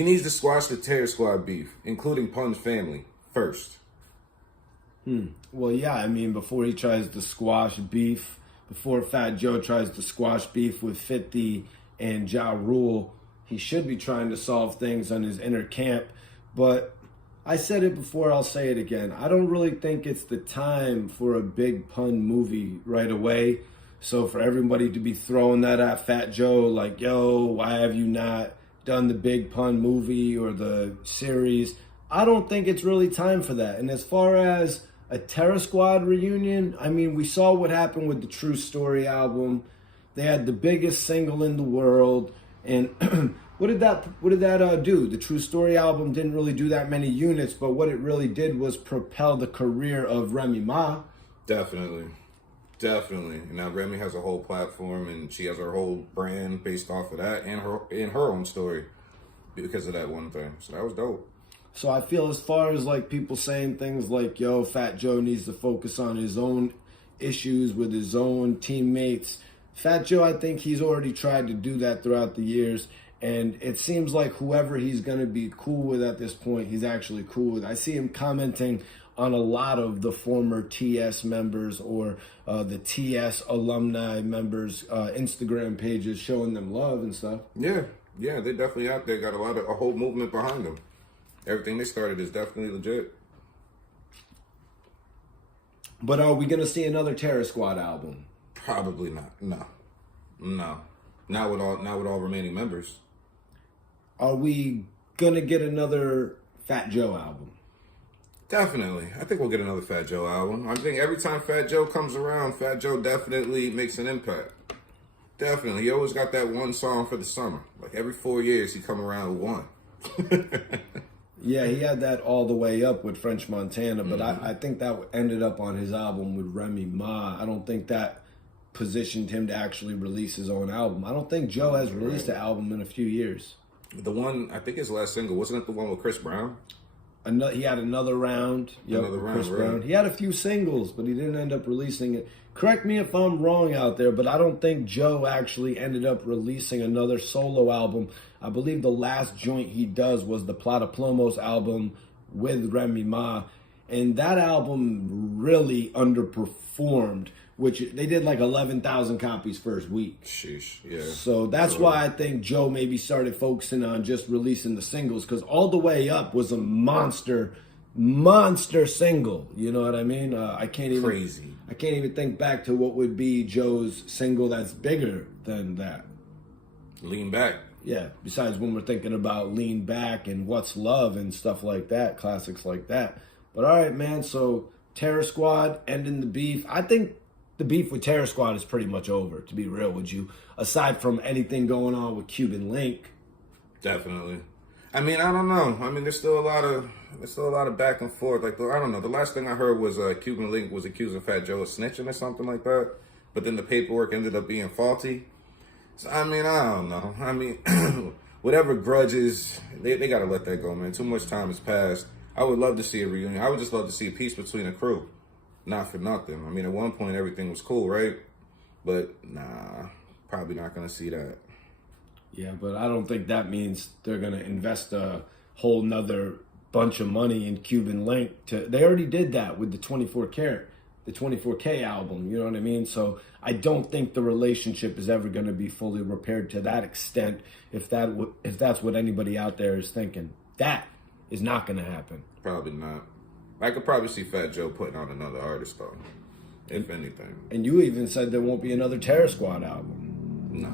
He needs to squash the Terror Squad beef, including Pun's family, first. Well, yeah, I mean, before he tries to squash beef, before Fat Joe tries to squash beef with 50 and Ja Rule, he should be trying to solve things on his inner camp. But I said it before, I'll say it again. I don't really think it's the time for a big pun movie right away. So for everybody to be throwing that at Fat Joe, like, yo, why have you not done the big pun movie or the series? I don't think it's really time for that. And as far as a Terror Squad reunion, I mean, we saw what happened with the True Story album. They had the biggest single in the world, and what did that do? The True Story album didn't really do that many units, but what it really did was propel the career of Remy Ma. Definitely. And now Remy has a whole platform, and she has her whole brand based off of that, and her own story because of that one thing. So that was dope. So I feel as far as like people saying things like, yo, Fat Joe needs to focus on his own issues with his own teammates. Fat Joe, I think he's already tried to do that throughout the years. And it seems like whoever he's going to be cool with at this point, he's actually cool with. I see him commenting on a lot of the former TS members or the TS alumni members' Instagram pages, showing them love and stuff. Yeah, they definitely out there. Got a whole movement behind them. Everything they started is definitely legit. But are we going to see another Terror Squad album? Probably not. No. Not with all remaining members. Are we going to get another Fat Joe album? Definitely. I think we'll get another Fat Joe album. I think every time Fat Joe comes around, Fat Joe definitely makes an impact. Definitely. He always got that one song for the summer. Like every 4 years, he come around with one. Yeah, he had that All the Way Up with French Montana, but I think that ended up on his album with Remy Ma. I don't think that positioned him to actually release his own album. I don't think Joe has released an album in a few years. The one, I think his last single, wasn't it the one with Chris Brown? He had Another Round. Yep, Another Round, Chris right. Brown. He had a few singles, but he didn't end up releasing it. Correct me if I'm wrong out there, but I don't think Joe actually ended up releasing another solo album. I believe the last joint he does was the Plata Plomos album with Remy Ma. And that album really underperformed, which they did like 11,000 copies first week. Sheesh, yeah. So that's why I think Joe maybe started focusing on just releasing the singles, because All the Way Up was a monster single. You know what I mean? I can't even think back to what would be Joe's single that's bigger than that. Lean Back. Yeah, besides when we're thinking about Lean Back and What's Love and stuff like that, classics like that. But all right, man, so Terror Squad ending the beef. I think the beef with Terror Squad is pretty much over, to be real with you, aside from anything going on with Cuban Link. Definitely. I mean, I don't know. I mean, there's still a lot of back and forth. Like, I don't know. The last thing I heard was Cuban Link was accusing Fat Joe of snitching or something like that. But then the paperwork ended up being faulty. So, I mean, I don't know. I mean, whatever grudges, they got to let that go, man. Too much time has passed. I would love to see a reunion. I would just love to see a peace between the crew. Not for nothing. I mean, at one point, everything was cool, right? But, nah, probably not going to see that. Yeah, but I don't think that means they're going to invest a whole nother bunch of money in Cuban Link. They already did that with the 24K album, you know what I mean? So I don't think the relationship is ever going to be fully repaired to that extent if that's what anybody out there is thinking. That is not going to happen. Probably not. I could probably see Fat Joe putting on another artist, though, if anything. And you even said there won't be another Terror Squad album. No.